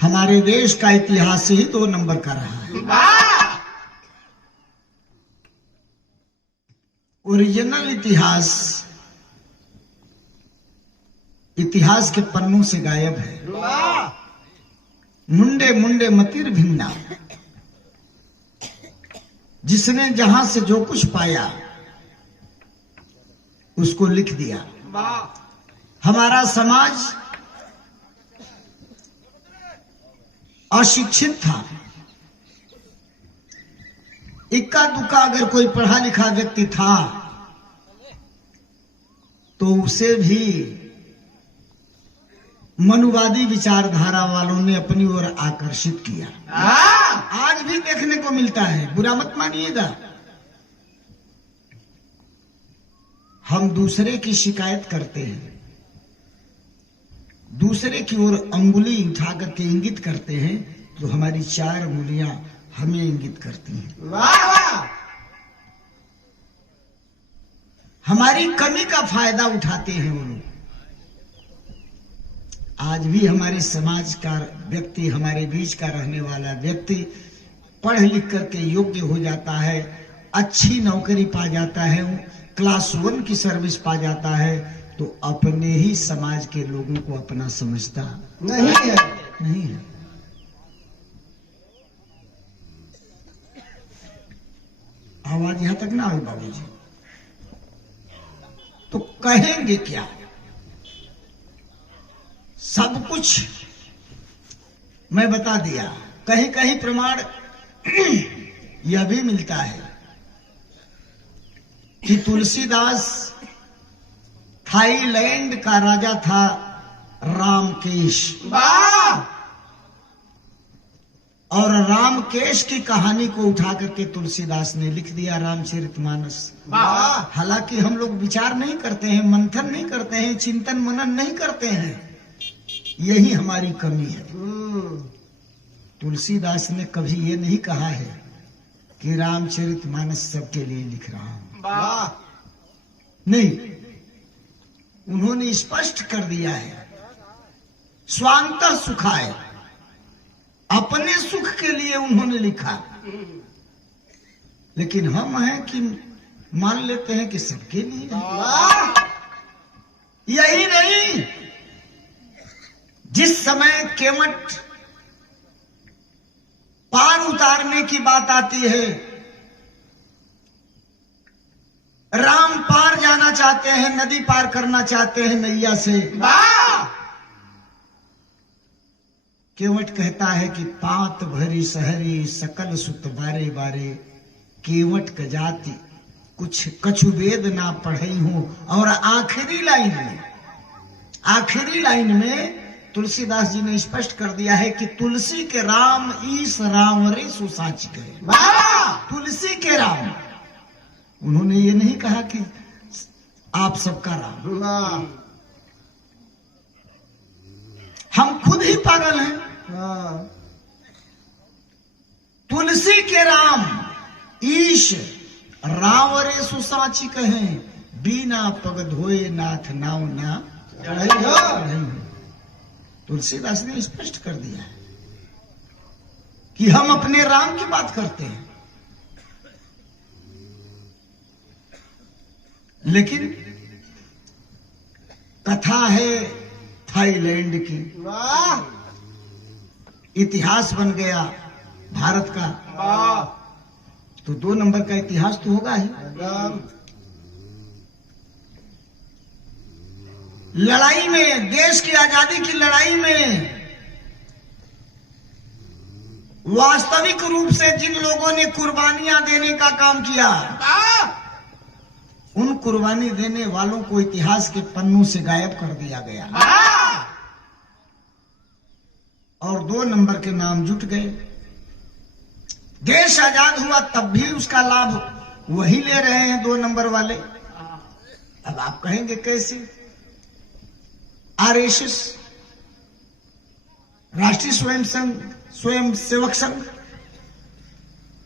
हमारे देश का इतिहास ही 2 नंबर का रहा है। ओरिजिनल इतिहास के पन्नों से गायब है। मुंडे मुंडे मतिर भिन्ना, जिसने जहां से जो कुछ पाया उसको लिख दिया। हमारा समाज अशिक्षित था। इक्का दुक्का अगर कोई पढ़ा लिखा व्यक्ति था तो उसे भी मनुवादी विचारधारा वालों ने अपनी ओर आकर्षित किया। आज भी देखने को मिलता है, बुरा मत मानिएगा। हम दूसरे की शिकायत करते हैं, दूसरे की ओर अंगुली उठा करके इंगित करते हैं, तो हमारी 4 उंगलियां हमें इंगित करती हैं। हमारी कमी का फायदा उठाते हैं वो लोग। आज भी हमारे समाज का व्यक्ति, हमारे बीच का रहने वाला व्यक्ति पढ़ लिख करके योग्य हो जाता है, अच्छी नौकरी पा जाता है, क्लास 1 की सर्विस पा जाता है, तो अपने ही समाज के लोगों को अपना समझता नहीं है। आवाज यहां तक ना आई बाबूजी, तो कहेंगे क्या? सब कुछ मैं बता दिया। कहीं कहीं प्रमाण यह भी मिलता है कि तुलसीदास थाईलैंड का राजा था, रामकेश। और रामकेश की कहानी को उठा करके तुलसीदास ने लिख दिया रामचरितमानस। हालांकि हम लोग विचार नहीं करते हैं, मंथन नहीं करते हैं, चिंतन मनन नहीं करते हैं। यही हमारी कमी है। तुलसीदास ने कभी ये नहीं कहा है कि रामचरितमानस सबके लिए लिख रहा हूं। नहीं, उन्होंने स्पष्ट कर दिया है, स्वांतः सुखाय, अपने सुख के लिए उन्होंने लिखा। लेकिन हम हैं कि मान लेते हैं कि सबके लिए। यही नहीं, जिस समय केवट पार उतारने की बात आती है, राम पार जाना चाहते हैं, नदी पार करना चाहते हैं नैया से, केवट कहता है कि पात भरी सहरी सकल सुत बारे बारे, केवट क जाति कुछ कछु वेद ना पढ़ई हूं। और आखिरी लाइन में तुलसीदास जी ने स्पष्ट कर दिया है कि तुलसी के राम ईस राम रे सुसाच कहे। तुलसी के राम, उन्होंने ये नहीं कहा कि आप सबका राम। हम खुद ही पागल हैं। तुलसी के राम ईश रावरे सुसाची कहे, बिना पग धोए नाथ नाव ना चढ़ई। तुलसीदास ने स्पष्ट कर दिया है कि हम अपने राम की बात करते हैं, लेकिन कथा है थाईलैंड की, इतिहास बन गया भारत का, तो 2 नंबर का इतिहास तो होगा ही। लड़ाई में, देश की आजादी की लड़ाई में वास्तविक रूप से जिन लोगों ने कुर्बानियां देने का काम किया, उन कुर्बानी देने वालों को इतिहास के पन्नों से गायब कर दिया गया और 2 नंबर के नाम जुट गए। देश आजाद हुआ तब भी उसका लाभ वही ले रहे हैं 2 नंबर वाले। अब आप कहेंगे कैसे? आरएसएस, राष्ट्रीय स्वयं सेवक संघ,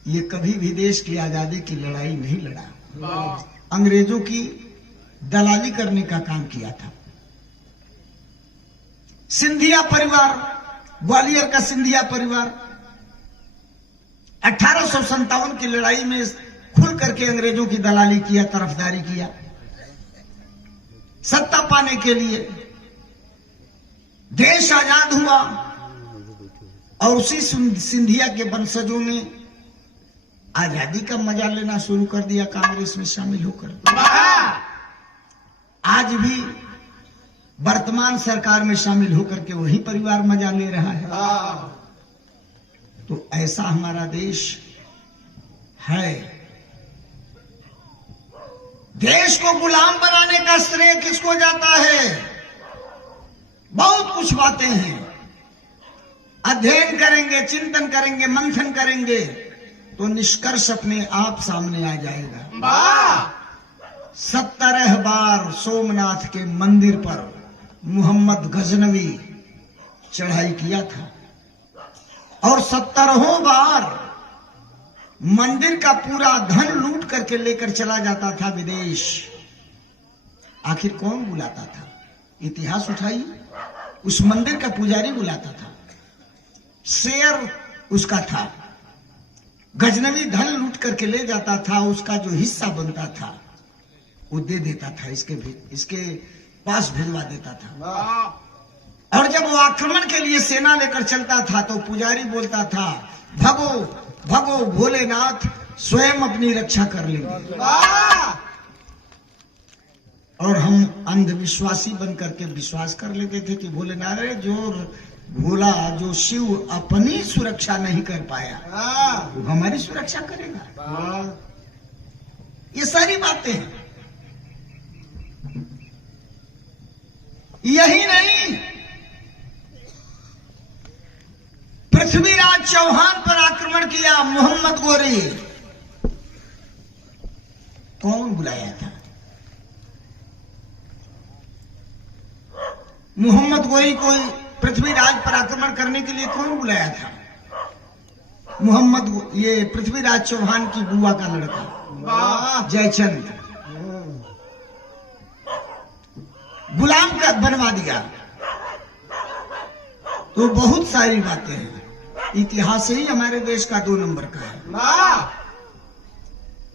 ये कभी भी देश की आजादी की लड़ाई नहीं लड़ा, अंग्रेजों की दलाली करने का काम किया था। सिंधिया परिवार ग्वालियर का सिंधिया परिवार 1857 की लड़ाई में खुल करके अंग्रेजों की दलाली किया, तरफदारी किया सत्ता पाने के लिए। देश आजाद हुआ और उसी सिंधिया के वंशजों ने आजादी का मजा लेना शुरू कर दिया, कांग्रेस में शामिल होकर। आज भी वर्तमान सरकार में शामिल होकर के वही परिवार मजा ले रहा है। तो ऐसा हमारा देश है। देश को गुलाम बनाने का श्रेय किसको जाता है? बहुत कुछ बातें हैं, अध्ययन करेंगे, चिंतन करेंगे, मंथन करेंगे तो निष्कर्ष अपने आप सामने आ जाएगा। 17 बार सोमनाथ के मंदिर पर मोहम्मद गजनवी चढ़ाई किया था और 17 बार मंदिर का पूरा धन लूट करके लेकर चला जाता था विदेश। आखिर कौन बुलाता था? इतिहास उठाइए, उस मंदिर का पुजारी बुलाता था, शेयर उसका था। गजनवी धन लूट करके ले जाता था, उसका जो हिस्सा बनता था वो दे देता था, इसके पास भिजवा देता था। और जब वो आक्रमण के लिए सेना लेकर चलता था तो पुजारी बोलता था, भगो भगो भोलेनाथ, स्वयं अपनी रक्षा कर लेंगे। और हम अंधविश्वासी बन करके विश्वास कर लेते थे कि भोलेनाथ जो भोला, जो शिव अपनी सुरक्षा नहीं कर पाया वो हमारी सुरक्षा करेगा। ये सारी बातें हैं। यही नहीं, पृथ्वीराज चौहान पर आक्रमण किया मोहम्मद गोरी। कौन बुलाया था? मोहम्मद गोरी को पृथ्वीराज पर आक्रमण करने के लिए कौन बुलाया था? ये पृथ्वीराज चौहान की बुआ का लड़का जयचंद गुलाम का बनवा दिया। तो बहुत सारी बातें हैं। इतिहास ही हमारे देश का 2 नंबर का है।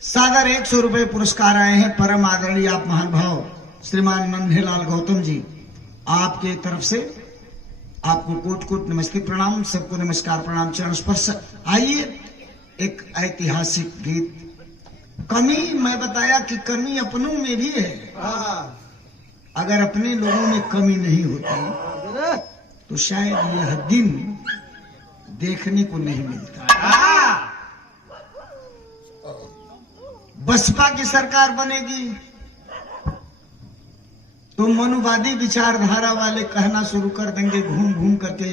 सादर 100 रुपए पुरस्कार आए हैं परम आदरणीय आप महानुभाव श्रीमान नन्हेलाल गौतम जी, आपके तरफ से आपको कोट कोट नमस्ते प्रणाम। सबको नमस्कार प्रणाम, चरण स्पर्श। आइए एक ऐतिहासिक गीत। कमी मैं बताया कि कमी अपनों में भी है। अगर अपने लोगों में कमी नहीं होती तो शायद यह दिन देखने को नहीं मिलता। बसपा की सरकार बनेगी तो मनुवादी विचारधारा वाले कहना शुरू कर देंगे, घूम घूम करके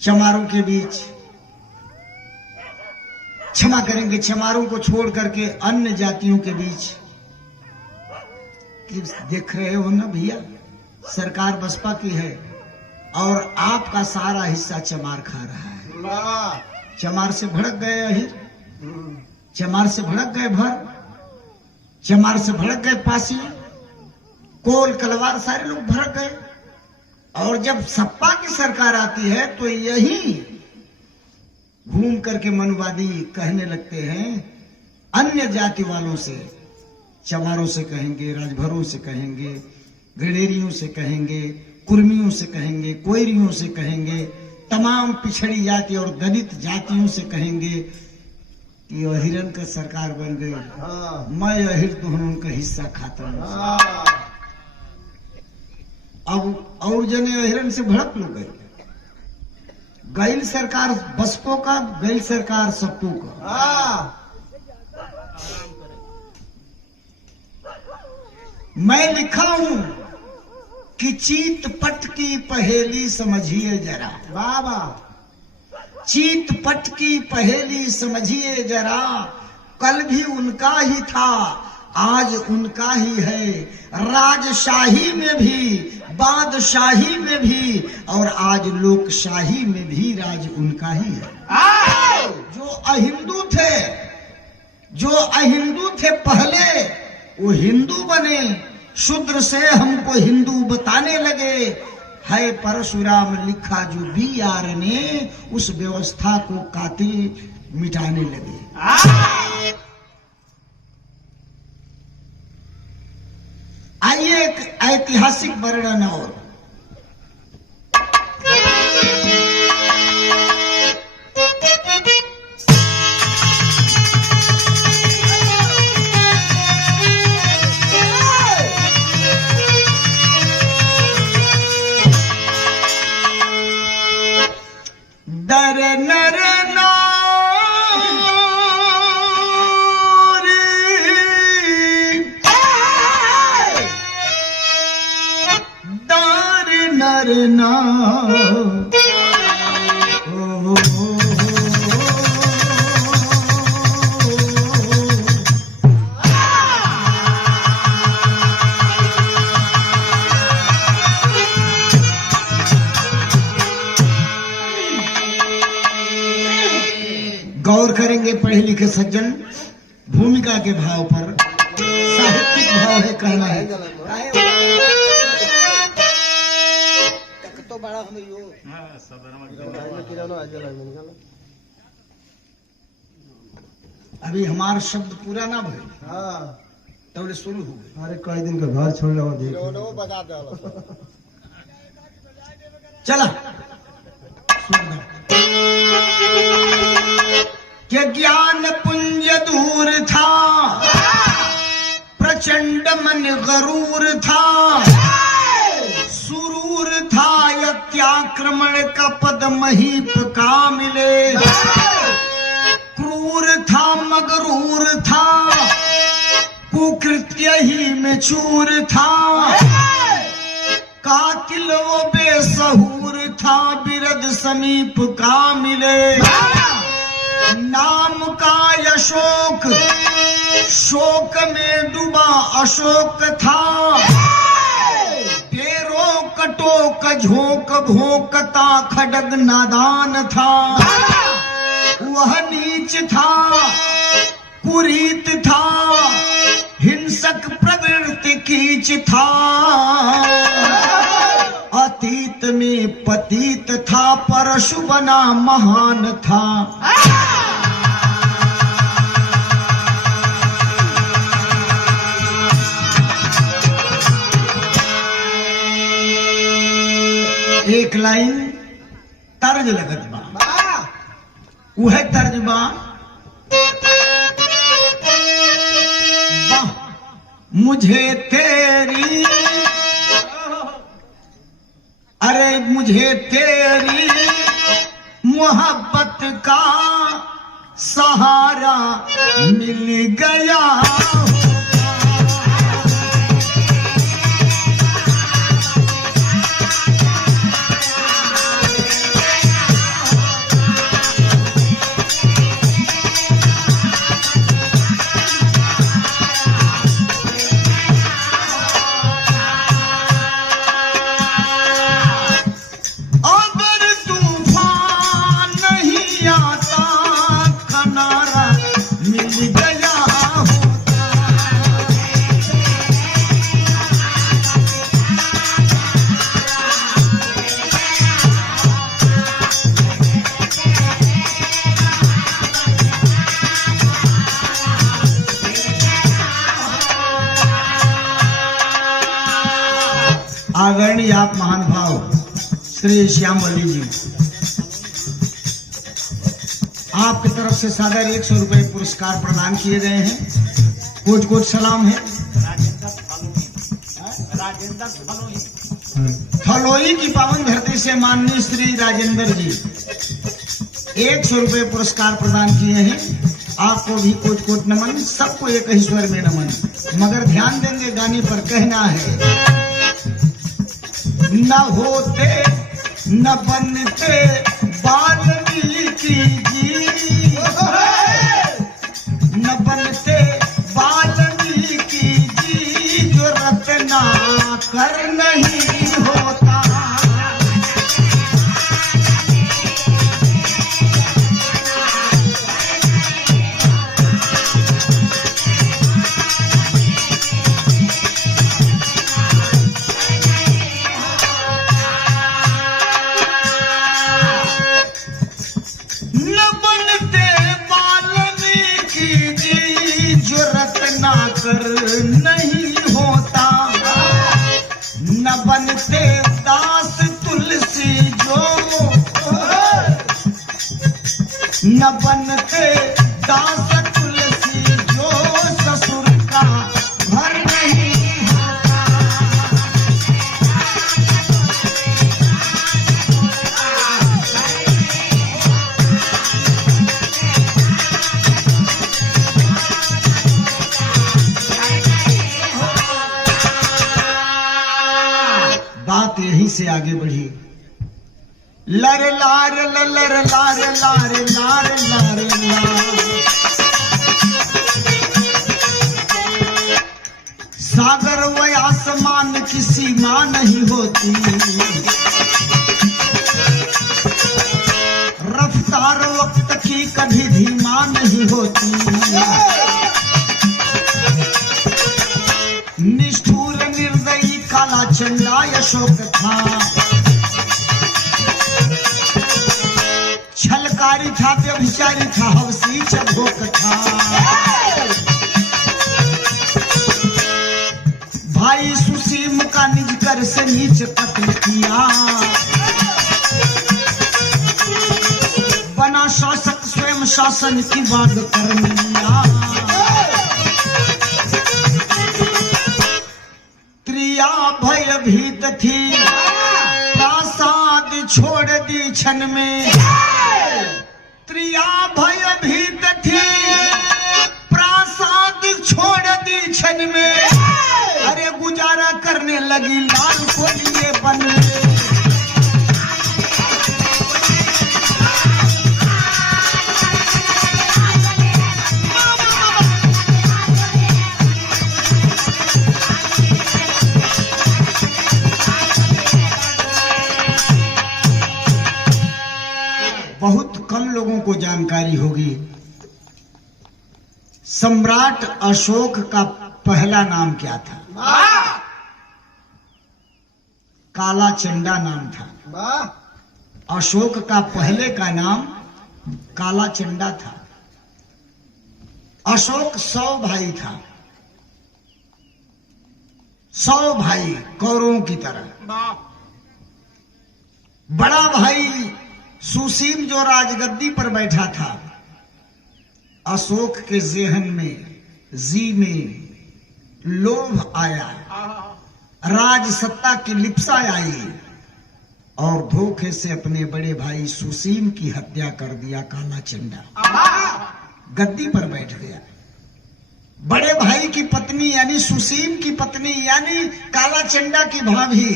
चमारों के बीच, क्षमा करेंगे, चमारों को छोड़ करके अन्य जातियों के बीच। देख रहे हो ना भैया, सरकार बसपा की है और आपका सारा हिस्सा चमार खा रहा है। चमार से भड़क गए अहिर, चमार से भड़क गए भर, चमार से भड़क गए पासी, कोल कलवार, सारे लोग भड़क गए। और जब सपा की सरकार आती है तो यही घूम करके मनुवादी कहने लगते हैं अन्य जाति वालों से, चमारों से कहेंगे, राजभरों से कहेंगे, गडेरियों से कहेंगे, कुर्मियों से कहेंगे, कोयरियों से कहेंगे, तमाम पिछड़ी जाति और दलित जातियों से कहेंगे कि अहिरन का सरकार बन गई। मैं अहिर तो उनका हिस्सा खाता हूं। अब और जने अहिरन से भड़क लो गए। गैल सरकार बसपो का, गैल सरकार सप्पू का। मैं लिखा हूं कि चीत पट की पहेली समझिए जरा। बाबा, चीत पट की पहेली समझिए जरा, कल भी उनका ही था आज उनका ही है। राजशाही में भी, बादशाही में भी और आज लोकशाही में भी राज उनका ही है। जो अहिंदू थे, जो अहिंदू थे पहले, वो हिंदू बने, शूद्र से हमको हिंदू बताने लगे। है परशुराम लिखा जो भी यार ने, उस व्यवस्था को कातिल मिटाने लगे। आइए एक ऐतिहासिक वर्णन और। दर नर नारी गौर करेंगे पढ़े लिखे सज्जन भूमिका के भाव पर। साहित्यिक भाव है, कहना है तो बड़ा अभी हमारा शब्द पूरा ना भाई। तब शुरू हो गए। अरे कई दिन का घर छोड़ चला के ज्ञान पुंज दूर था, प्रचंड मन गरूर था, सुरूर था यत्याक्रमण का पद महीप का मिले, क्रूर था मगरूर था, कुकृत्य ही में चूर था, कातिल वो बेसहूर था, बिरद समीप का मिले, नाम का यशोक शोक में डूबा अशोक था, तेरो कटोक झोंक भोंकता खडग नादान था, वह नीच था कुरीत था, हिंसक प्रवृत्ति कीच था, अतीत में पतित था, परशु बना महान था। एक लाइन तर्ज लगत बा, वह तर्ज बा, मुझे तेरी, अरे मुझे तेरी मोहब्बत का सहारा मिल गया, आदरणीय आप महान भाव श्री श्यामवल्ली जी, आपकी तरफ से सादर 100 रुपए पुरस्कार प्रदान किए गए हैं। कोट कोट सलाम है। राजेंद्र थलोई की पावन धरती से माननीय श्री राजेंद्र जी 100 रुपए पुरस्कार प्रदान किए हैं। आपको भी कोट कोट नमन, सबको एक ही स्वर में नमन। मगर ध्यान देंगे गाने पर, कहना है न होते न बनते वाल्मीकि जी, न बनते वाल्मीकि जी, जो रत्ना कर नहीं होता। दास तुलसी जो न बनते दास तुलसी जो ससुर का घर नहीं होता। बात यहीं से आगे बढ़ी। लर लार लर लार लार लार लार लार सागर व आसमान की सीमा नहीं होती। रफ्तार वक्त की कभी धीमा नहीं होती। निष्ठुर निर्दयी काला चंडा अशोक था। छलकारी था, व्यभिचारी था, हवसी चबोक था। भाई सुसीम का निज कर से नीच कत्ल किया। बना शासक स्वयं शासन की बात कर लिया। त्रिया भयभीत थी, प्रासाद छोड़ दी क्षण में। त्रिया भयभीत थी, प्रासाद छोड़ दी क्षण में। अरे गुजारा करने लगी लाल को लिए बन में। बहुत कम लोगों को जानकारी होगी, सम्राट अशोक का पहला नाम क्या था? काला चंडा नाम था। अशोक का पहले का नाम काला चंडा था। अशोक 100 भाई था, 100 भाई कौरवों की तरह। बड़ा भाई सुसीम जो राजगद्दी पर बैठा था, अशोक के ज़हन में जी में लोभ आया, राज सत्ता की लिप्सा आई और धोखे से अपने बड़े भाई सुसीम की हत्या कर दिया। काला चंडा गद्दी पर बैठ गया। बड़े भाई की पत्नी यानी सुसीम की पत्नी यानी काला चंडा की भाभी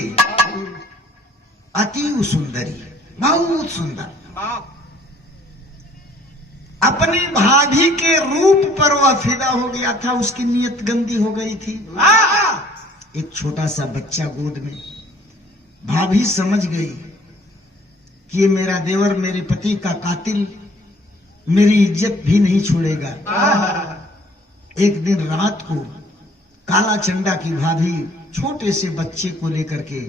अति सुंदरी, बहुत सुंदर। अपनी भाभी के रूप पर वह फिदा हो गया था। उसकी नीयत गंदी हो गई थी। एक छोटा सा बच्चा गोद में। भाभी समझ गई कि ये मेरा देवर मेरे पति का कातिल, मेरी इज्जत भी नहीं छोड़ेगा। एक दिन रात को काला चंडा की भाभी छोटे से बच्चे को लेकर के,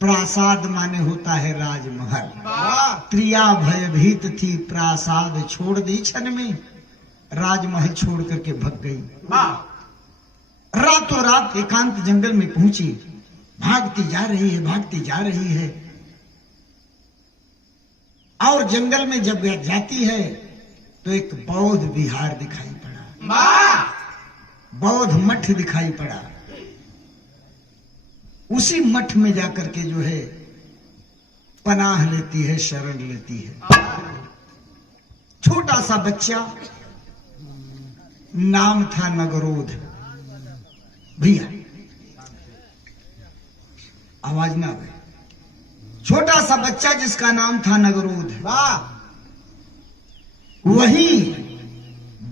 प्रासाद माने होता है राजमहल, त्रिया भयभीत थी, प्रासाद छोड़ दी क्षण में, राजमहल छोड़ करके भग गई। रातों रात एकांत जंगल में पहुंची। भागती जा रही है, भागती जा रही है। और जंगल में जब जाती है तो एक बौद्ध विहार दिखाई पड़ा, बौद्ध मठ दिखाई पड़ा। उसी मठ में जाकर के जो है पनाह लेती है, शरण लेती है। छोटा सा बच्चा, नाम था नगरोध। भैया आवाज ना आए। छोटा सा बच्चा जिसका नाम था नगरोध, वही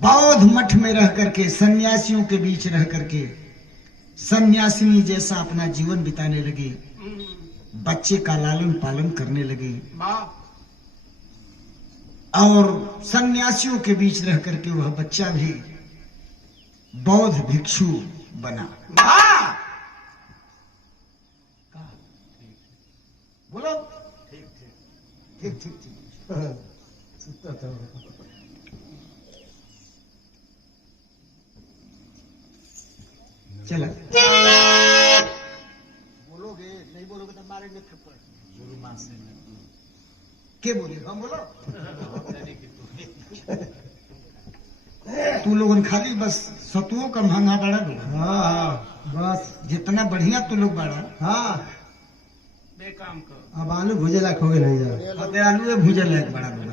बौद्ध मठ में रह करके, सन्यासियों के बीच रह करके सन्यासिनी जैसा अपना जीवन बिताने लगी। बच्चे का लालन पालन करने लगी और सन्यासियों के बीच रह करके वह बच्चा भी बौद्ध भिक्षु बना। बोलो ठीक ठीक ठीक ठीक चला बोलोगे। नहीं बोलोगे तो मारेंगे थप्पड़। गुरु माँ से के बोले हम बोलो तू लोगन खाली बस सतुओं का महंगा बड़ा लोग। हाँ बस जितना बढ़िया तू लोग बड़ा हाँ बेकाम कर। अब आलू भुजे लायक हो गए नहीं यार। अते आलू भूजल है बड़ा लोग।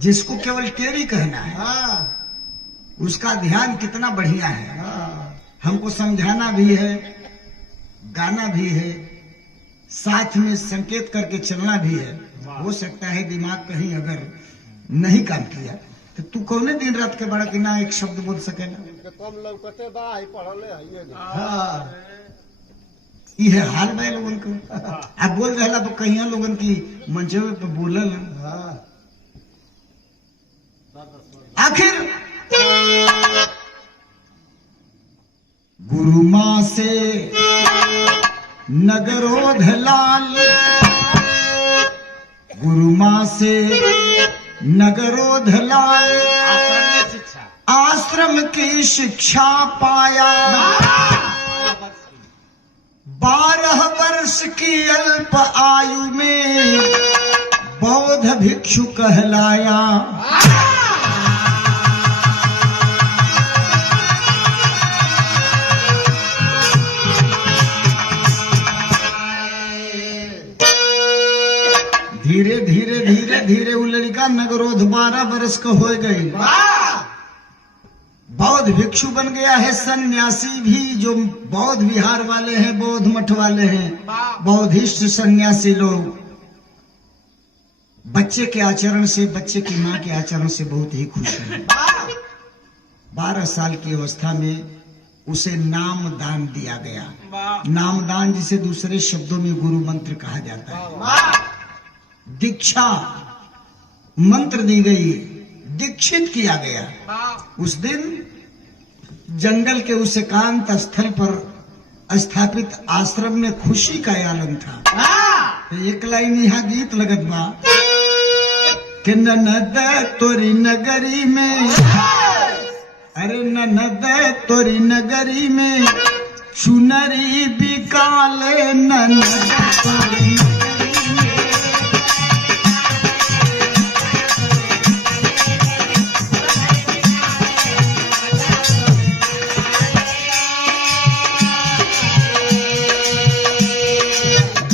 जिसको केवल टेरी कहना है हाँ उसका ध्यान कितना बढ़िया है। हाँ हमको समझाना भी है, गाना भी है, साथ में संकेत करके चलना भी है। हो सकता है दिमाग कहीं अगर नहीं काम किया तो तू कौने दिन रात के बड़ा कि ना एक शब्द बोल सके ना। कम लौकते बा ही पढ़ले है। हाँ ये हाल बा लोगन को। अब बोल रहा तो कहीं लोगन की मंचे पे बोलल। हाँ आखिर गुरु माँ से नगरोध लाल, गुरु माँ से नगरोध लाल शिक्षा आश्रम की शिक्षा पाया। 12 वर्ष की अल्प आयु में बौद्ध भिक्षु कहलाया। धीरे धीरे धीरे धीरे वो लड़का नगरोध 12 वर्ष का हो गई। बौद्ध भिक्षु बन गया है। सन्यासी भी जो बौद्ध विहार वाले हैं, बौद्ध मठ वाले हैं, बौद्धिस्ट सन्यासी लोग बच्चे के आचरण से, बच्चे की माँ के आचरण से बहुत ही खुश हैं। 12 साल की अवस्था में उसे नाम दान दिया गया। नामदान जिसे दूसरे शब्दों में गुरु मंत्र कहा जाता है। दीक्षा मंत्र दी गई, दीक्षित किया गया। उस दिन जंगल के उस एकांत स्थल पर स्थापित आश्रम में खुशी का आलम था। एक लाइन यहाँ गीत लगत बा कि ननद तोरी नगरी में, अरे ननद तोरी नगरी में चुनरी बिकाले। ननद तोरी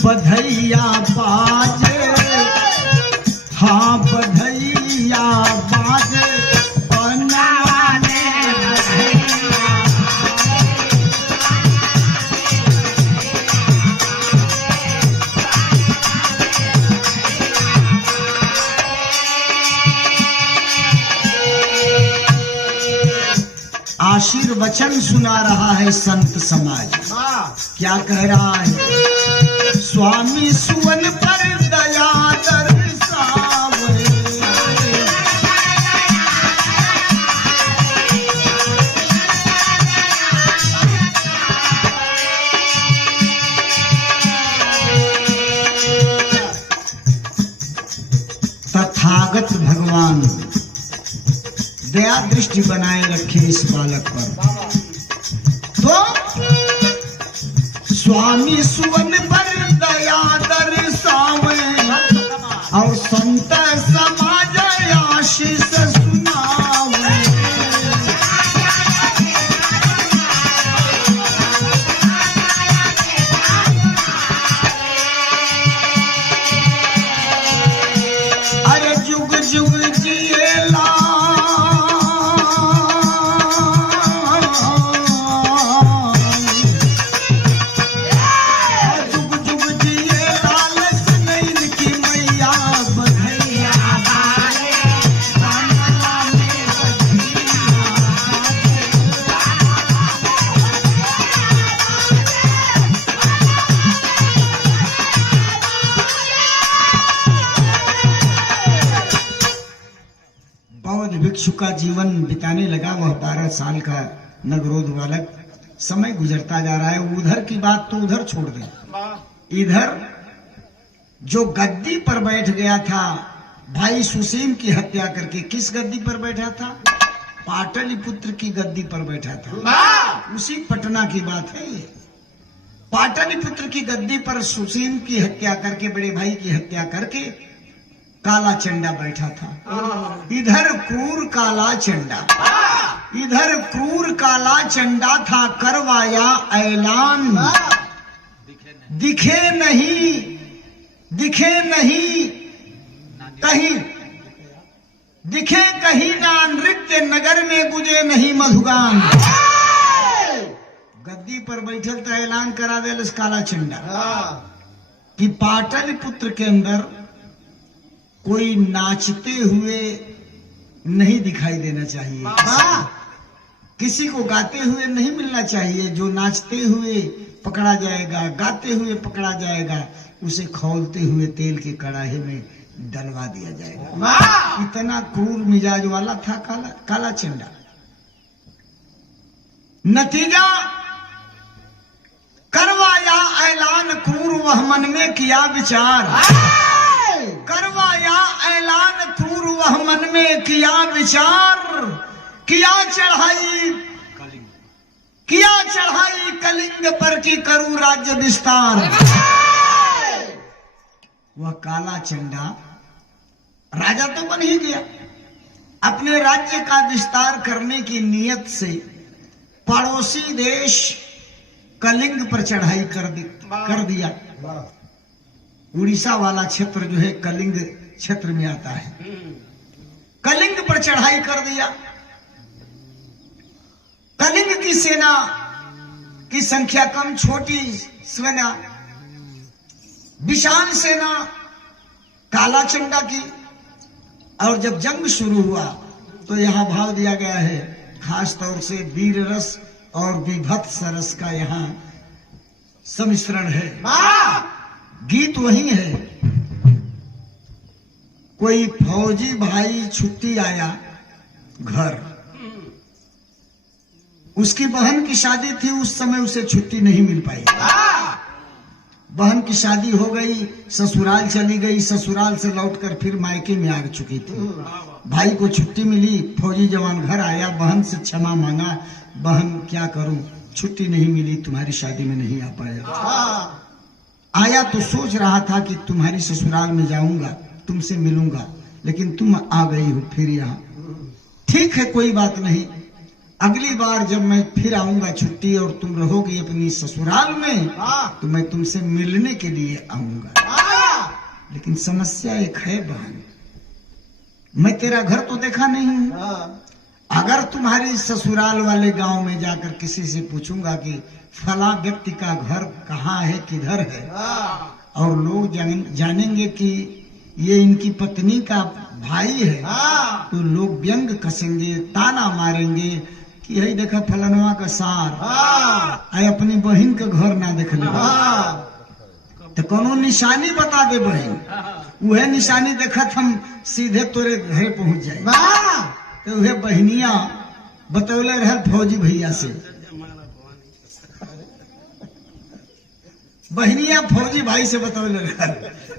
बधैया बाजे, हाँ बधैया बाजे, बनवाने बधैया। आशीर्वचन सुना रहा है संत समाज। क्या कह रहा है? स्वामी सुवन पर दया दर्शावे, तथागत भगवान दया दृष्टि बनाए रखे इस बालक पर। तो स्वामी सुवन पर दया दर्शावे और संत समाज आशीष सुनावे। अरे जुग जुग जिएला, भिक्षु का जीवन बिताने लगा। वह 12 साल का नगरोध बालक। समय गुजरता जा रहा है। उधर की बात तो उधर छोड़ दे, इधर जो गद्दी पर बैठ गया था भाई सुसीम की हत्या करके, किस गद्दी पर बैठा था? पाटलिपुत्र की गद्दी पर बैठा था। उसी पटना की बात है ये। पाटलिपुत्र की गद्दी पर सुसीम की हत्या करके, बड़े भाई की हत्या करके काला चंडा बैठा था। इधर क्रूर काला चंडा, इधर क्रूर काला चंडा था, करवाया ऐलान। दिखे नहीं, दिखे नहीं कहीं, दिखे कहीं ना नृत्य, नगर में गुजे नहीं मधुगान। गद्दी पर बैठल तो ऐलान करा दे काला चंडा कि पाटलिपुत्र के अंदर कोई नाचते हुए नहीं दिखाई देना चाहिए, किसी को गाते हुए नहीं मिलना चाहिए। जो नाचते हुए पकड़ा जाएगा, गाते हुए पकड़ा जाएगा, उसे खौलते हुए तेल के कड़ाहे में डलवा दिया जाएगा। इतना क्रूर मिजाज वाला था काला चंडा। नतीजा करवाया ऐलान, क्रूर वह मन में किया विचार। करवाया ऐलान, क्रूर वह मन में किया विचार। किया चढ़ाई, किया चढ़ाई कलिंग पर की करूं राज्य विस्तार। वह काला चंडा राजा तो बन ही गया, अपने राज्य का विस्तार करने की नीयत से पड़ोसी देश कलिंग पर चढ़ाई कर दिया। उड़ीसा वाला क्षेत्र जो है कलिंग क्षेत्र में आता है। कलिंग पर चढ़ाई कर दिया। कलिंग की सेना की संख्या कम, छोटी सेना, विशाल सेना काला चंडा की। और जब जंग शुरू हुआ तो यहां भाव दिया गया है, खास तौर से वीर रस और विभत्स रस का यहाँ सम्मिश्रण है। गीत वही है। कोई फौजी भाई छुट्टी आया घर, उसकी बहन की शादी थी, उस समय उसे छुट्टी नहीं मिल पाई। बहन की शादी हो गई, ससुराल चली गई, ससुराल से लौटकर फिर मायके में आ चुकी थी। भाई को छुट्टी मिली, फौजी जवान घर आया, बहन से क्षमा मांगा, बहन क्या करूं, छुट्टी नहीं मिली, तुम्हारी शादी में नहीं आ पाया। आया तो सोच रहा था कि तुम्हारी ससुराल में जाऊंगा, तुमसे मिलूंगा, लेकिन तुम आ गई हो फिर यहाँ। ठीक है, कोई बात नहीं, अगली बार जब मैं फिर आऊंगा छुट्टी और तुम रहोगी अपनी ससुराल में, तो मैं तुमसे मिलने के लिए आऊंगा। लेकिन समस्या एक है बहन, मैं तेरा घर तो देखा नहीं हूं। अगर तुम्हारी ससुराल वाले गांव में जाकर किसी से पूछूंगा कि फला व्यक्ति का घर कहाँ है, किधर है, और लोग जानेंगे कि ये इनकी पत्नी का भाई है, तो लोग व्यंग कसेंगे, ताना मारेंगे कि यही देखा फलनवा का सार आए, अपनी बहन के घर ना देख ले। तो कोनो निशानी बता दे बहन, वह निशानी देखत हम सीधे तोरे घर पहुंच जाए। तो वह बहनिया बतौले रहे फौजी भैया से, बहनिया फौजी भाई से बतौले रहे,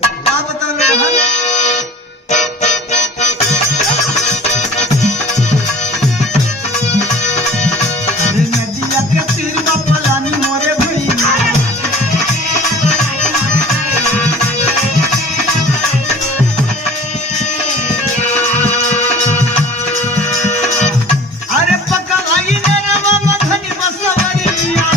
क्या बतौले रहे? अरे नदिया के तीर में पलानी मोरे भैया, अरे पकड़ाई ने रवा मधनी बसवरिया,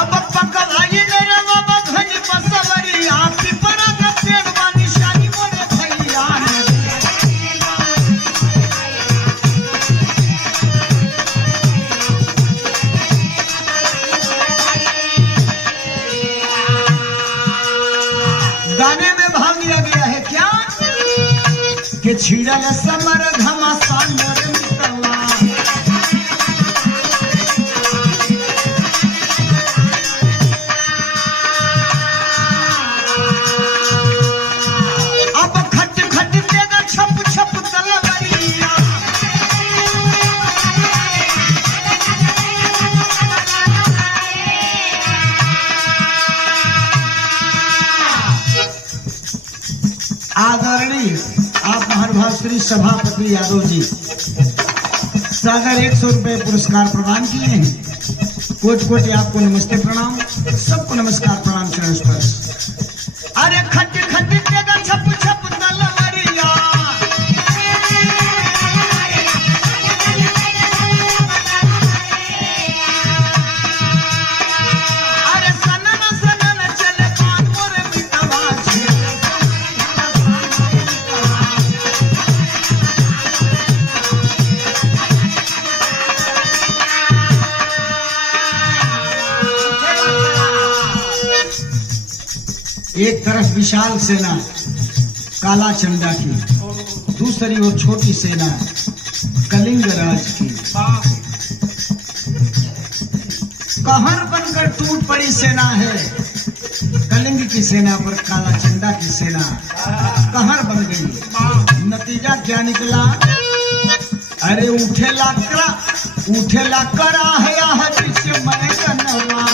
अब पकड़ाई ने रवा मधनी बसवरिया, पिपरा का पेड़ बा निशानी मोरे भैया। गाने में भाव लिया गया है क्या कि छिड़ल समर घमासान मोरे मितवा, अब खट खट देगा छप छप तलवरिया, आदरणीय आप महानुभाव सभापति यादव जी सागर 100 रुपए पुरस्कार प्रदान किए हैं। कोटि कोटि आपको नमस्ते प्रणाम, सबको नमस्कार प्रणाम चरण स्पर्श। अरे खट खट के छप छप तलवरिया, अरे सनन सनन चले पान मोरे बिटवा एक तरफ विशाल सेना काला चंडा की, दूसरी ओर छोटी सेना कलिंग राज की। कहर बनकर टूट पड़ी सेना है कलिंग की सेना पर, काला चंडा की सेना कहर बन गई। नतीजा क्या निकला? अरे उठेला करा है यह दृश्य मैं कनवा।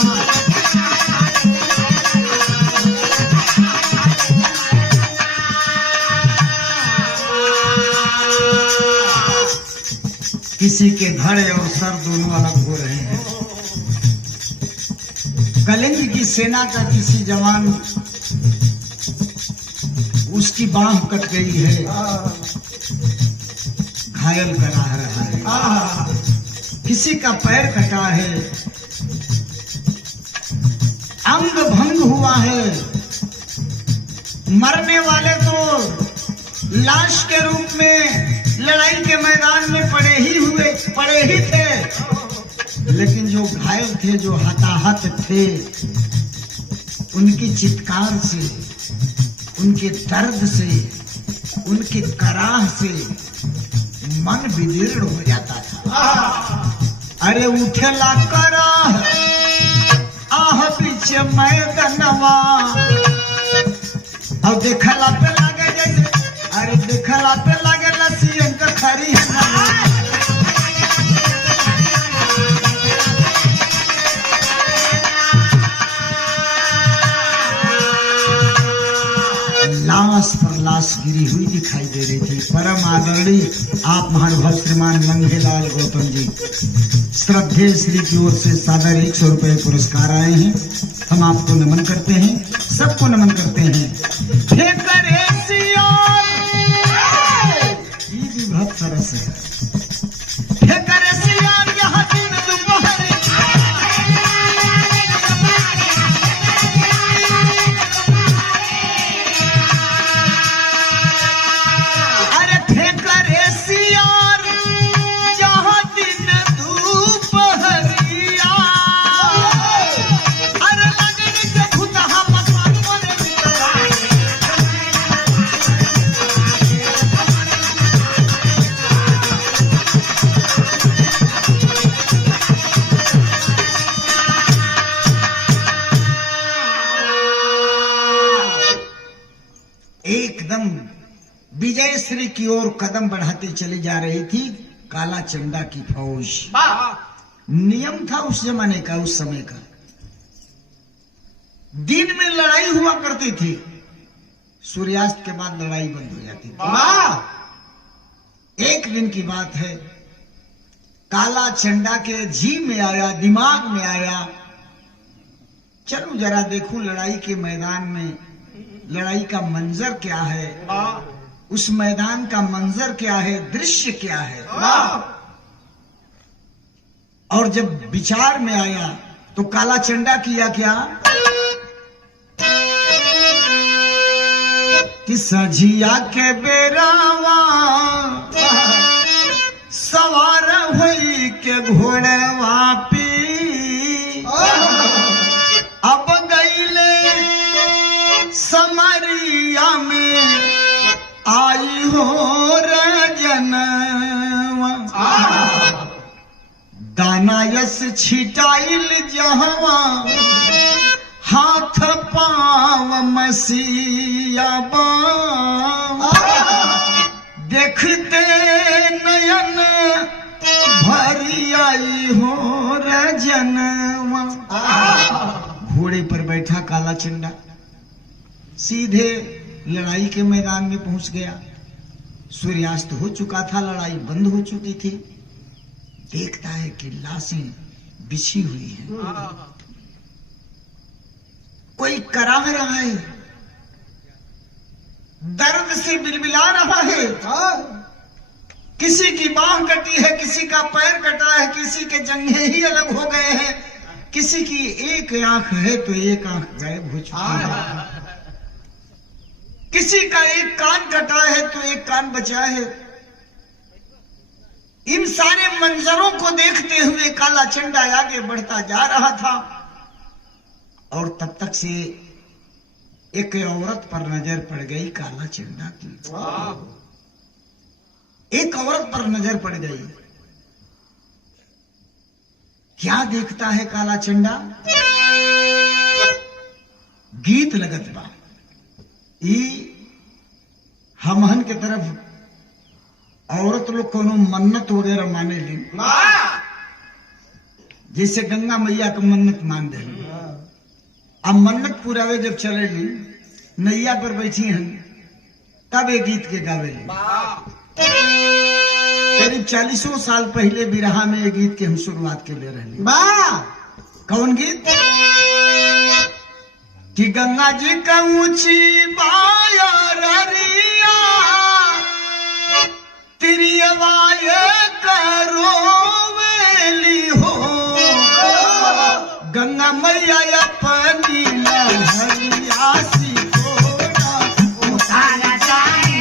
किसी के धड़े और सर दोनों अलग हो रहे हैं। कलिंग की सेना का किसी जवान उसकी बांह कट गई है, घायल करा रहा है। किसी का पैर कटा है, अंग भंग हुआ है। मरने वाले तो लाश के रूप में लड़ाई के मैदान में पड़े ही थे, लेकिन जो घायल थे, जो हताहत थे, उनकी चित्कार से, उनके दर्द से, उनके कराह से मन विदीर्ण हो जाता था। अरे उठेला कराह आह पीछे मैदानवा, और देखला पे लागे जैसे, अरे देखला पे लागे लसियन का खरी है। लाश पर लाश गिरी हुई दिखाई दे रही थी। परम आदरणीय आप महानुभाव श्रीमान मंगेलाल गौतम जी श्रद्धेय श्री की ओर से सादर 100 रुपए पुरस्कार आए हैं। हम आपको नमन करते हैं, सबको नमन करते हैं। हे करे सियार, ये भी बहुत सरस है। हे करे सियार यहाँ दिन दोपहर, एकदम विजय श्री की ओर कदम बढ़ाती चली जा रही थी काला चंडा की फौज। नियम था उस जमाने का, उस समय का। दिन में लड़ाई हुआ करती थी, सूर्यास्त के बाद लड़ाई बंद हो जाती थी। एक दिन की बात है, काला चंडा के जी में आया, दिमाग में आया, चलो जरा देखूं लड़ाई के मैदान में लड़ाई का मंजर क्या है, उस मैदान का मंजर क्या है, दृश्य क्या है। और जब विचार में आया तो काला चंडा किया क्या कि सझिया के बेरावा सवार हुई के घोड़वा पी, अब गईले समरिया में आई हो रजनवा, दाना यस छिटाइल जहवा हाथ पाव मसीया देखते नयन भरी आई हो रजनवा। घोड़े पर बैठा काला चंडा, सीधे लड़ाई के मैदान में पहुंच गया। सूर्यास्त हो चुका था, लड़ाई बंद हो चुकी थी। देखता है कि लाशें बिछी हुई हैं, कोई कराह रहा है, दर्द से बिलबिला रहा है। किसी की बांह कटी है, किसी का पैर कटा है, किसी के जंघे ही अलग हो गए हैं, किसी की एक आंख है तो एक आंख गायब हो चुकी है, किसी का एक कान कटा है तो एक कान बचा है। इन सारे मंजरों को देखते हुए काला चंडा आगे बढ़ता जा रहा था और तब तक से एक औरत पर नजर पड़ गई काला चंडा की। एक औरत पर नजर पड़ गई। क्या देखता है काला चंडा? गीत लगत बा। ई हमहन के तरफ औरत लोग कोनो मन्नत वगैरह माने ली, जैसे गंगा मैया का मन्नत मान दे। अब मन्नत पुरावे जब चले ली, नैया पर बैठी हैं, तब ये गीत के गावे ली। करीब 40 साल पहले बिरहा में ये गीत के हम शुरुआत के ले रहे। कौन गीत? कि गंगा जी का ऊंची बायरिया तिरियवाय करो वेली हो, गंगा मैया अपनी लहरिया सी को उतारा जाए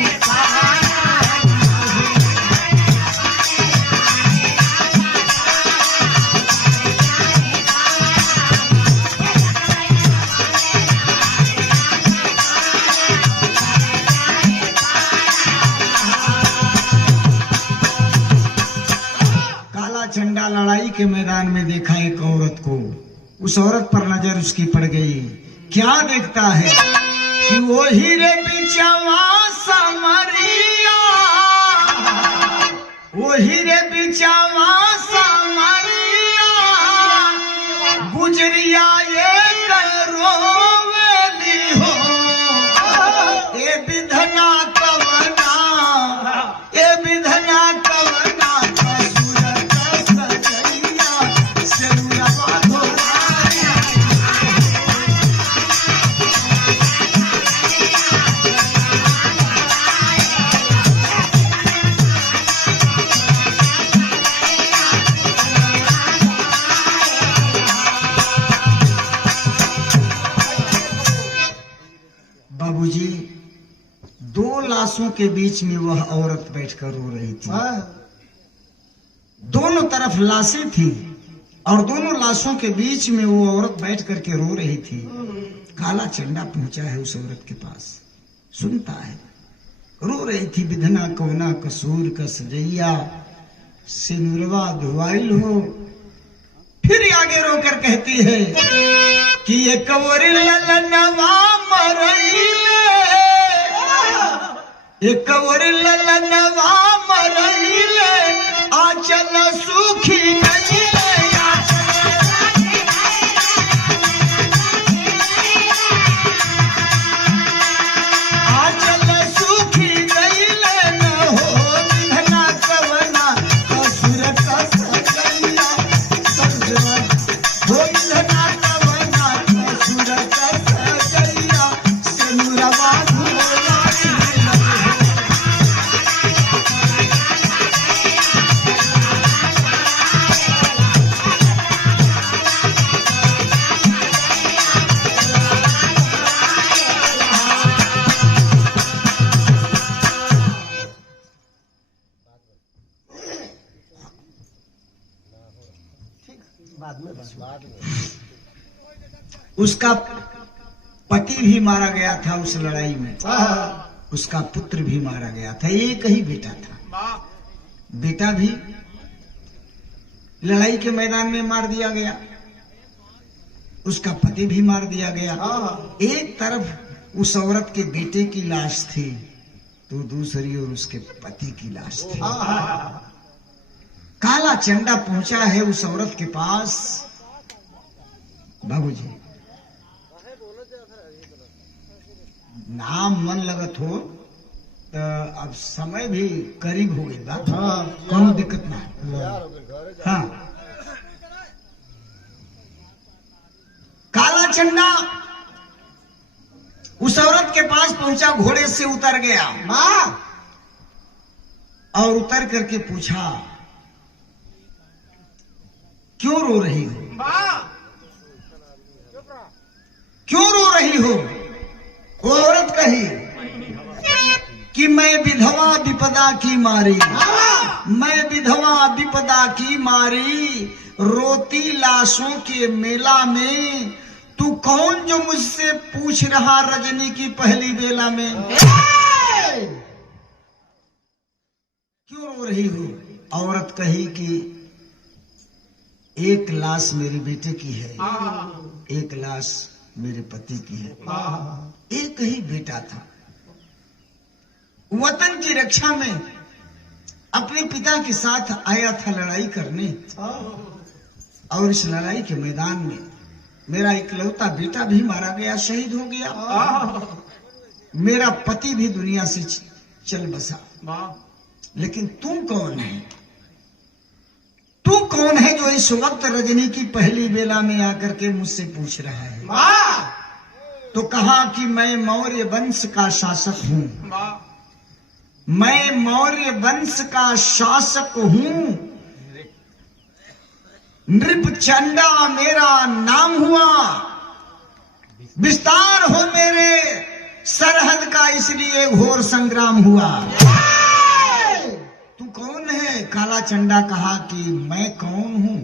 चंडा लड़ाई के मैदान में देखा एक औरत को। उस औरत पर नजर उसकी पड़ गई। क्या देखता है कि वो हीरे बिचवा समरिया, वो हीरे बिचवा समरिया गुजरिया ये करोवेली हो, ये विधना कवना, ये विधना कवना लाशों के बीच में वह औरत बैठकर रो रही थी। दोनों तरफ लाशें थी और दोनों लाशों के बीच में वो औरत बैठ करके रो रही थी। काला चंडा पहुंचा है उस औरत के पास, सुनता है। रो रही थी, विधना कोना कसूर का सजैया सिनुरवा धुआइल हो। फिर आगे रोकर कहती है कि ये कवरी ललनवा मरइले, एक और ललनवा मरइले आचल सुखी गइले, आचल सुखी गइले न हो विधना कवना कसुर का सजैया, हो विधना कवना कसुर का सजैया सिनुरवा उसका पति भी मारा गया था उस लड़ाई में, उसका पुत्र भी मारा गया था। एक ही बेटा था, बेटा भी लड़ाई के मैदान में मार दिया गया, उसका पति भी मार दिया गया। एक तरफ उस औरत के बेटे की लाश थी तो दूसरी ओर उसके पति की लाश थी। काला चंडा पहुंचा है उस औरत के पास। बाबूजी नाम मन लगत हो तो अब समय भी करीब हो गई बा। कोनो दिक्कत ना है। यार हो गए घरे जा। हाँ, काला चंडा उस औरत के पास पहुंचा, घोड़े से उतर गया और उतर करके पूछा, क्यों रो रही हो? क्यों रो रही हो? वो औरत कही कि मैं विधवा विपदा की मारी, मैं विधवा विपदा की मारी, रोती लाशों के मेला में, तू कौन जो मुझसे पूछ रहा रजनी की पहली बेला में? क्यों रो रही हो? औरत कही कि एक लाश मेरे बेटे की है, एक लाश मेरे पति की है। एक ही बेटा था, वतन की रक्षा में अपने पिता के साथ आया था लड़ाई करने, और इस लड़ाई के मैदान में मेरा इकलौता बेटा भी मारा गया, शहीद हो गया। मेरा पति भी दुनिया से चल बसा। लेकिन तू कौन है? तू कौन है जो इस वक्त रजनी की पहली बेला में आकर के मुझसे पूछ रहा है? तो कहा कि मैं मौर्य वंश का शासक हूं, मैं मौर्य वंश का शासक हूं, नृपचंडा मेरा नाम हुआ, विस्तार हो मेरे सरहद का इसलिए घोर संग्राम हुआ। तू कौन है? काला चंडा कहा कि मैं कौन हूं,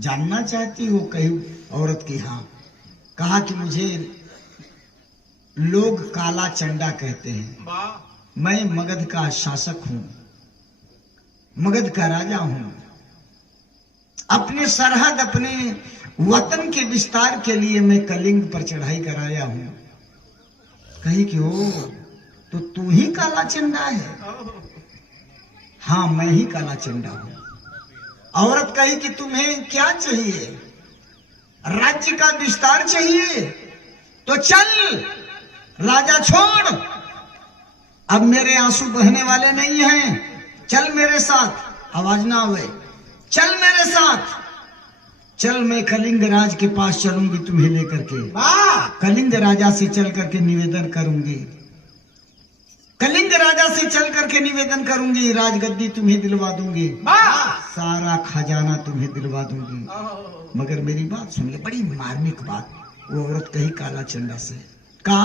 जानना चाहती हो? कही औरत की हाँ। कहा कि मुझे लोग काला चंडा कहते हैं, मैं मगध का शासक हूं, मगध का राजा हूं, अपने सरहद अपने वतन के विस्तार के लिए मैं कलिंग पर चढ़ाई कराया हूं। कही कि ओ, तो तू ही काला चंडा है? हाँ, मैं ही काला चंडा हूं। औरत कही कि तुम्हें क्या चाहिए? राज्य का विस्तार चाहिए? तो चल, राजा छोड़, अब मेरे आंसू बहने वाले नहीं हैं, चल मेरे साथ। आवाज ना आवे, चल मेरे साथ, चल, मैं कलिंग राज के पास चलूंगी तुम्हें लेकर के, कलिंग राजा से चल करके निवेदन करूंगी, कलिंग राजा से चल करके निवेदन करूंगी, राजगद्दी तुम्हें दिलवा दूंगी, सारा खजाना तुम्हें दिलवा दूंगी, मगर मेरी बात सुन ले, बड़ी मार्मिक बात। वो औरत कही काला चंडा से, का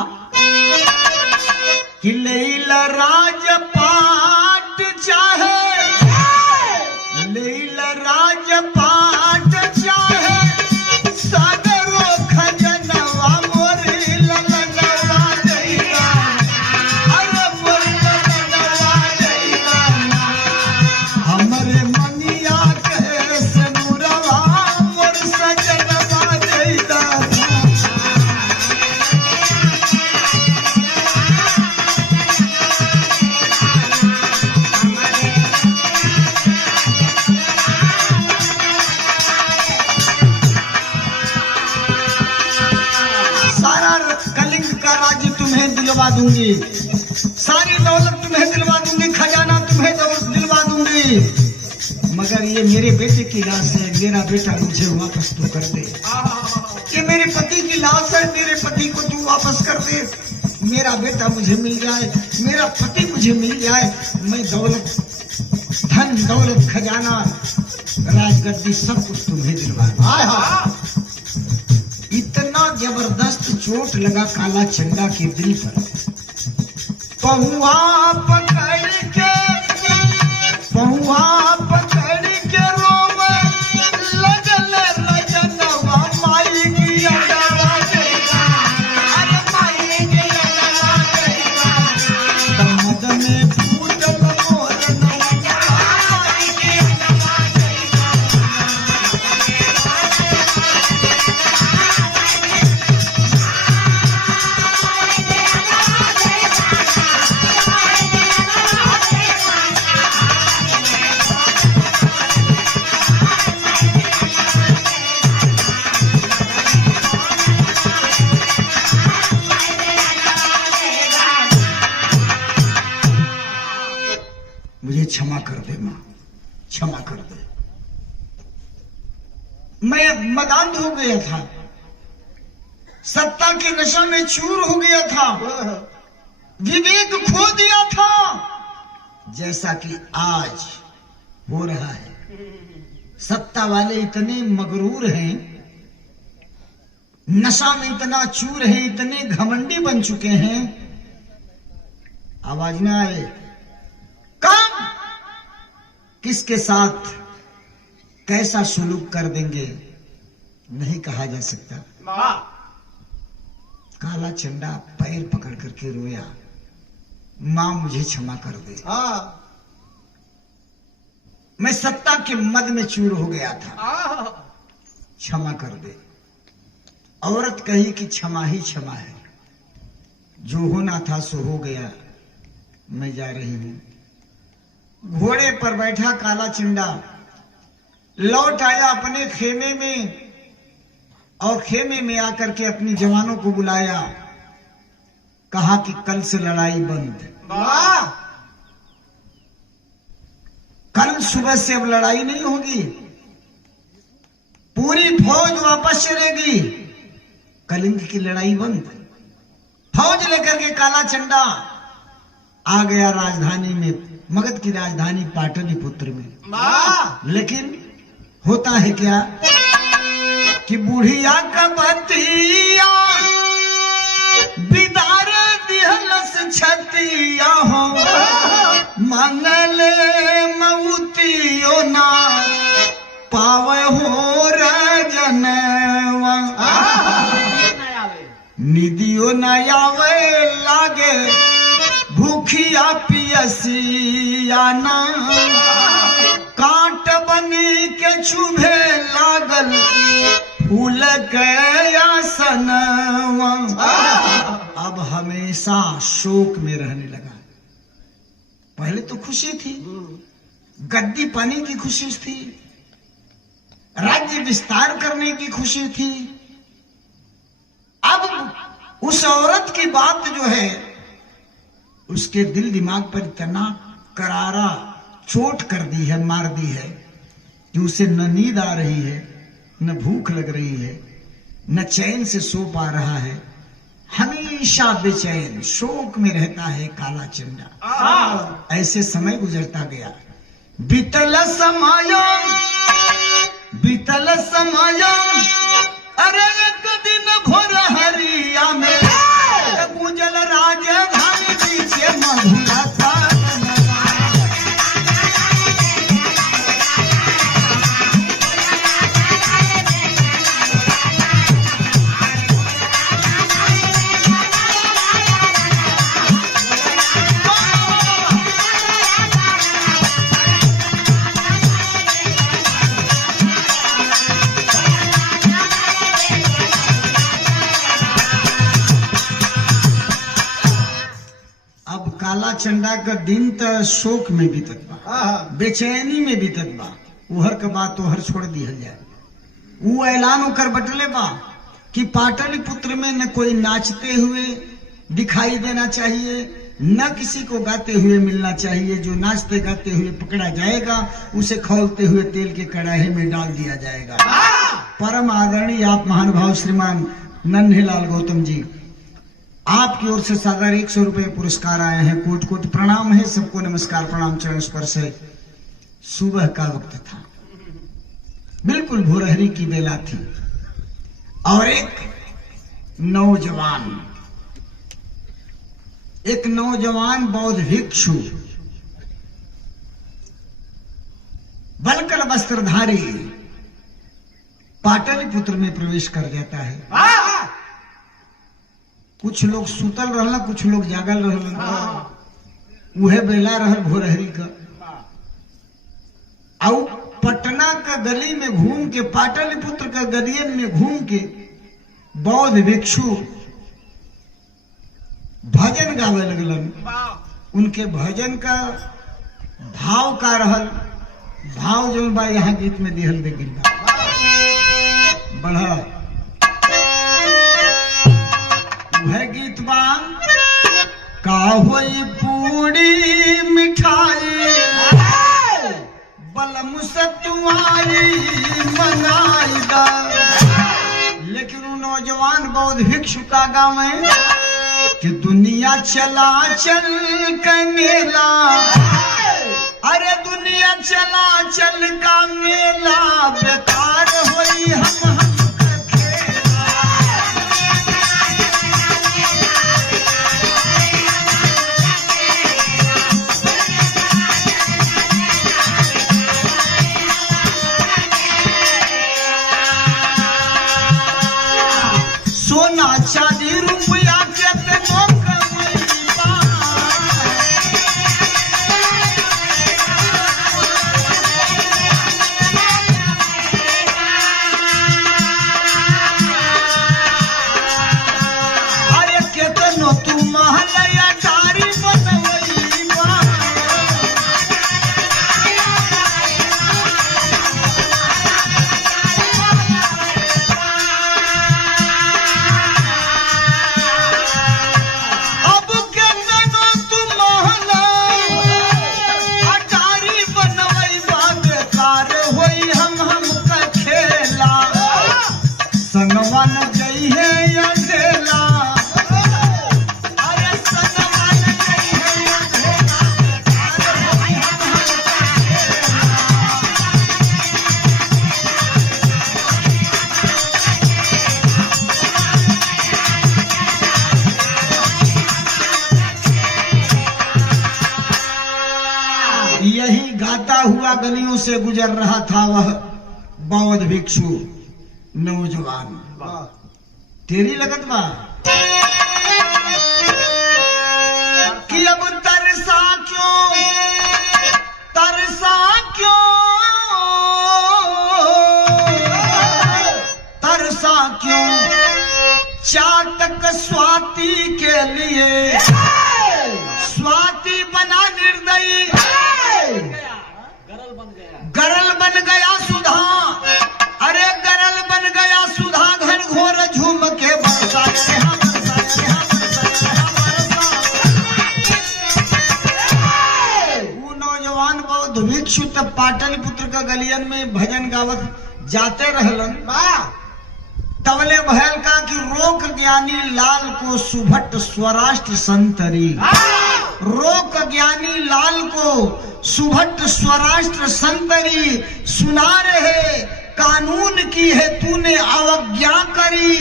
कि लैला राजपाट चाहे, लैला राजपाट चाहे, सागरो खजनवा मोरी ललनवा देगा, अरे मोरी ललनवा देगा, हमरे मनिया के सनुरवा मोर सजनवा देगा। दिलवा दूंगी, सारी दौलत तुम्हें दिलवा दूंगी, खजाना तुम्हें दिलवा दूंगी, मगर ये मेरे बेटे की लाश है, मेरा बेटा मुझे वापस तो कर दे। ये मेरे पति की लाश है, मेरे पति को तू वापस कर दे, मेरा बेटा मुझे मिल जाए, मेरा पति मुझे मिल जाए, मैं दौलत, धन दौलत, खजाना, राजगद्दी सब कुछ तुम्हें दिलवा। इतना जबरदस्त चोट लगा काला चंडा के दिल पर। पहुआ पकड़ के रोम लगल रजनवा माई की अडवा देगा, अरे माई की अडवा देगा, दमद में फूटल मोर नवा माई की अडवा देगा। मुझे क्षमा कर दे मां, क्षमा कर दे। मैं मदांध हो गया था, सत्ता के नशा में चूर हो गया था, विवेक खो दिया था, जैसा कि आज हो रहा है। सत्ता वाले इतने मगरूर हैं, नशा में इतना चूर है, इतने घमंडी बन चुके हैं, आवाज ना आए, काम किसके साथ कैसा सुलूक कर देंगे नहीं कहा जा सकता। काला चंडा पैर पकड़ करके रोया, मां मुझे क्षमा कर दे, मैं सत्ता के मद में चूर हो गया था, क्षमा कर दे। औरत कही कि क्षमा ही क्षमा है, जो होना था सो हो गया, मैं जा रही हूं। घोड़े पर बैठा काला चिंडा लौट आया अपने खेमे में, और खेमे में आकर के अपनी जवानों को बुलाया, कहा कि कल से लड़ाई बंद, कल सुबह से अब लड़ाई नहीं होगी, पूरी फौज वापस चलेगी, कलिंग की लड़ाई बंद। फौज लेकर के काला चंडा आ गया राजधानी में, मगध की राजधानी पाटलिपुत्र में। लेकिन होता है क्या कि बुढ़िया का बतिया बिदार दिहलस छतिया हो, मंगल मऊतियो ना पावे हो रजनवा, निदियो न आवे लागे भूखिया पियसिया ना, कांट बनी के चुभे लागल फूल के आसनवा। अब हमेशा शोक में रहने लगा। पहले तो खुशी थी, गद्दी पाने की खुशी थी, राज्य विस्तार करने की खुशी थी। अब उस औरत की बात जो है उसके दिल दिमाग पर इतना करारा चोट कर दी है, मार दी है कि उसे न नींद आ रही है, न भूख लग रही है, न चैन से सो पा रहा है, हमेशा बेचैन शोक में रहता है काला चंडा। ऐसे समय गुजरता गया। बीतल समय अरे एक दिन भोर हरिया में गुजल राजधानी पीछे मधुरा था। काला चंडा का दिन तो शोक में बीतत बा, बेचैनी में बीतत बा। उहर के बात तोहर छोड़ दिहल जाए। वो ऐलान होकर बटले बा कि पाटलिपुत्र में न कोई नाचते हुए दिखाई देना चाहिए, न किसी को गाते हुए मिलना चाहिए। जो नाचते गाते हुए पकड़ा जाएगा उसे खौलते हुए तेल के कड़ाही में डाल दिया जाएगा। परम आदरणीय आप महानुभाव श्रीमान नन्हेलाल गौतम जी, आपकी ओर से सादर 100 रुपए पुरस्कार आए हैं। कोट कोट प्रणाम है सबको, नमस्कार प्रणाम चरण स्पर्श है। सुबह का वक्त था, बिल्कुल भोरहरी की बेला थी, और एक नौजवान बौद्ध भिक्षु बलकल वस्त्रधारी पाटलिपुत्र में प्रवेश कर जाता है। कुछ लोग सुतल रहला, कुछ लोग जागल रहला। उहे बेला रहल भोरहरी का। और पटना का गली में घूम के, पाटलिपुत्र का गलियन में घूम के बौद्ध भिक्षु भजन गावे लगलन। उनके भजन का भाव का रहल, भाव जो बा यहाँ गीत में दिहल दे गिला बढ़ा है गीत बा का होई पूरी मिठाई हमसे तू आई मंगाईदा। लेकिन वो नौजवान बौद्ध भिक्षु का गाँव है कि दुनिया चला चल के मेला, अरे दुनिया चला चल का मेला बेकार होई हम सोना चांदी रुपया केतनो कमैबा, अरे केतनो तू महलया टारी बनवैबा। अब केतनो तू महला अटारी बनवैबा बेकार होई हम का खेला। संगवन जइहे अंधेला, अरे संगवन जइहे अंधेला बेकार होई हम का यही गाता हुआ गलियों से गुजर रहा था वह बौद्ध भिक्षु नौजवान। तेरी लगत बा कि अब तरसा क्यों चातक स्वाति के लिए, स्वाति बना निर्दयी, गरल बन गया सुधा, अरे गरल बन गया सुधा घन घोर झूम के बरसा यहाँ बरसा यहाँ बरसा यहाँ बरसा। वो नौजवान बौद्ध भिक्षु तब पाटलिपुत्र का गलियन में भजन गावत जाते रहलन। तवले भयल का कि रोक ज्ञानी लाल को सुभट स्वराष्ट्र संतरी, रोक ज्ञानी लाल को सुभट स्वराष्ट्र संतरी, सुना रहे कानून की है तूने अवज्ञा करी,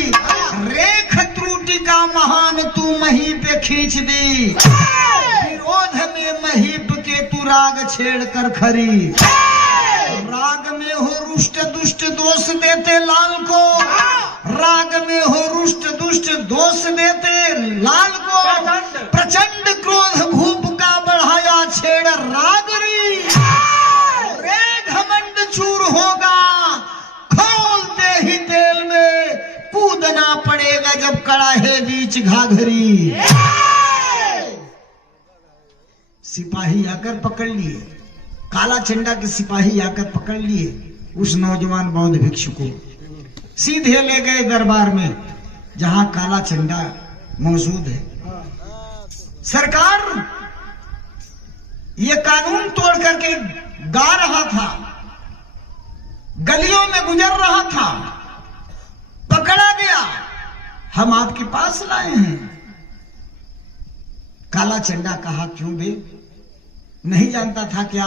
रेख त्रुटि का महान तू मही पे खींच दी, विरोध में महीप के तू राग छेड़ कर खरी, राग में हो रुष्ट दुष्ट दोष देते लाल को, राग में हो रुष्ट दुष्ट दोष देते लाल को, प्रचंड क्रोध भूप का बढ़ाया छेड़ रागरी, रे घमंड चूर होगा खोलते ही तेल में, कूदना पड़ेगा जब कड़ाहे बीच घाघरी। सिपाही आकर पकड़ लिए, काला चंडा के सिपाही आकर पकड़ लिए उस नौजवान बौद्ध भिक्षु को, सीधे ले गए दरबार में जहां काला चंडा मौजूद है। सरकार ये कानून तोड़ करके गा रहा था, गलियों में गुजर रहा था, पकड़ा गया, हम आपके पास लाए हैं। काला चंडा कहा क्यों बे, नहीं जानता था क्या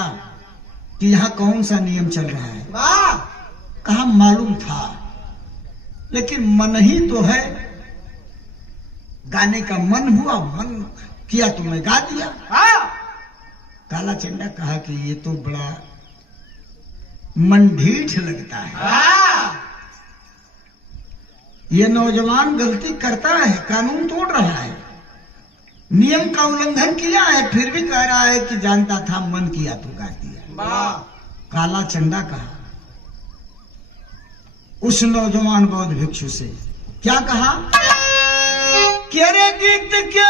कि यहाँ कौन सा नियम चल रहा है? कहा मालूम था, लेकिन मन ही तो है, गाने का मन हुआ, मन किया तो मैं गा दिया। काला चंडा कहा कि ये तो बड़ा मन ढीठ लगता है, ये नौजवान गलती करता है, कानून तोड़ रहा है, नियम का उल्लंघन किया है, फिर भी कह रहा है कि जानता था, मन किया तो गा दिया। काला चंडा कहा उस नौजवान बौद्ध भिक्षु से, क्या कहा कि अरे गीत के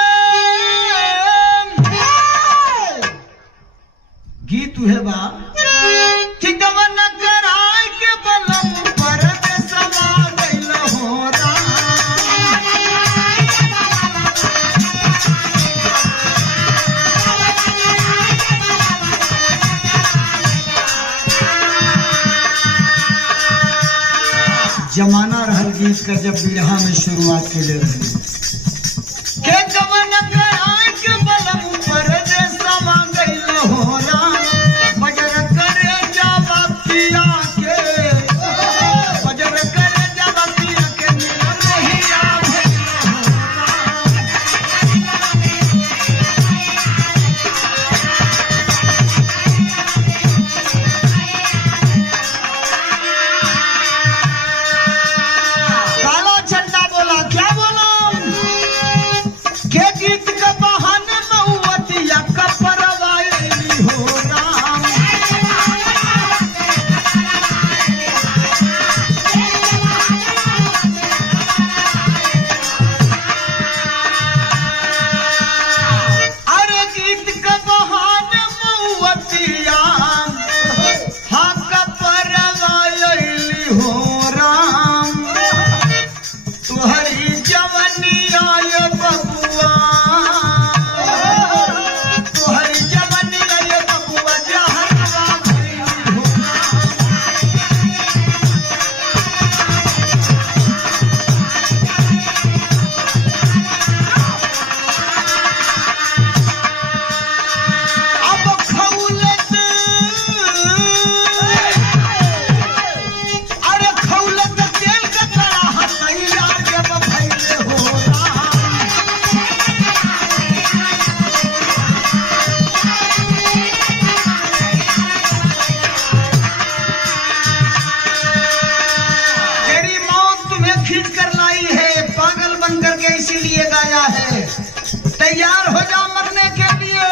गीत है बा कि गवन कराए के बलम पर समा गइल हो राम। जमाना रहल गीत का जब बिरहा में शुरुआत के ले रही के गवन कराए के बलम पर समा गइल हो राम बजर करे जावा पिया के बजर करे जावा पिया के मिलन मोहिया काला झंडा बोला क्या बोला के गीत का बहाने मऊवतिया कपरवाई हो राम अरे गीत का बहाने मऊवतिया हाँ कपरवाई हो राम तुहरी जवनी आय बबुआ तुहरी जवनी आय बबुआ जहरवा भइल हो अब खौलत अरे खौलत तेल का कड़ाहा तैयार जब भइले हो राम तेरी मौत तुम्हें खींच कर लाई है पागल बनकर के इसीलिए गाया है तैयार हो जा मरने के लिए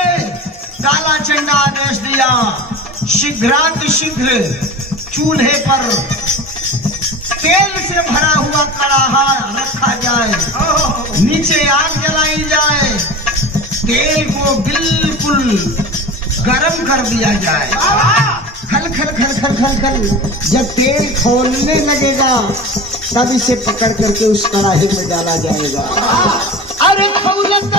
काला झंडा आदेश दिया शीघ्रातिशीघ्र चूल्हे पर तेल से भरा हुआ कड़ाहा रखा जाए नीचे आग जलाई जाए तेल को बिल्कुल गरम कर दिया जाए खल खल खल खल खल खल जब तेल खोलने लगेगा तब इसे पकड़ करके उस कड़ाही में डाला जाएगा अरे खौलत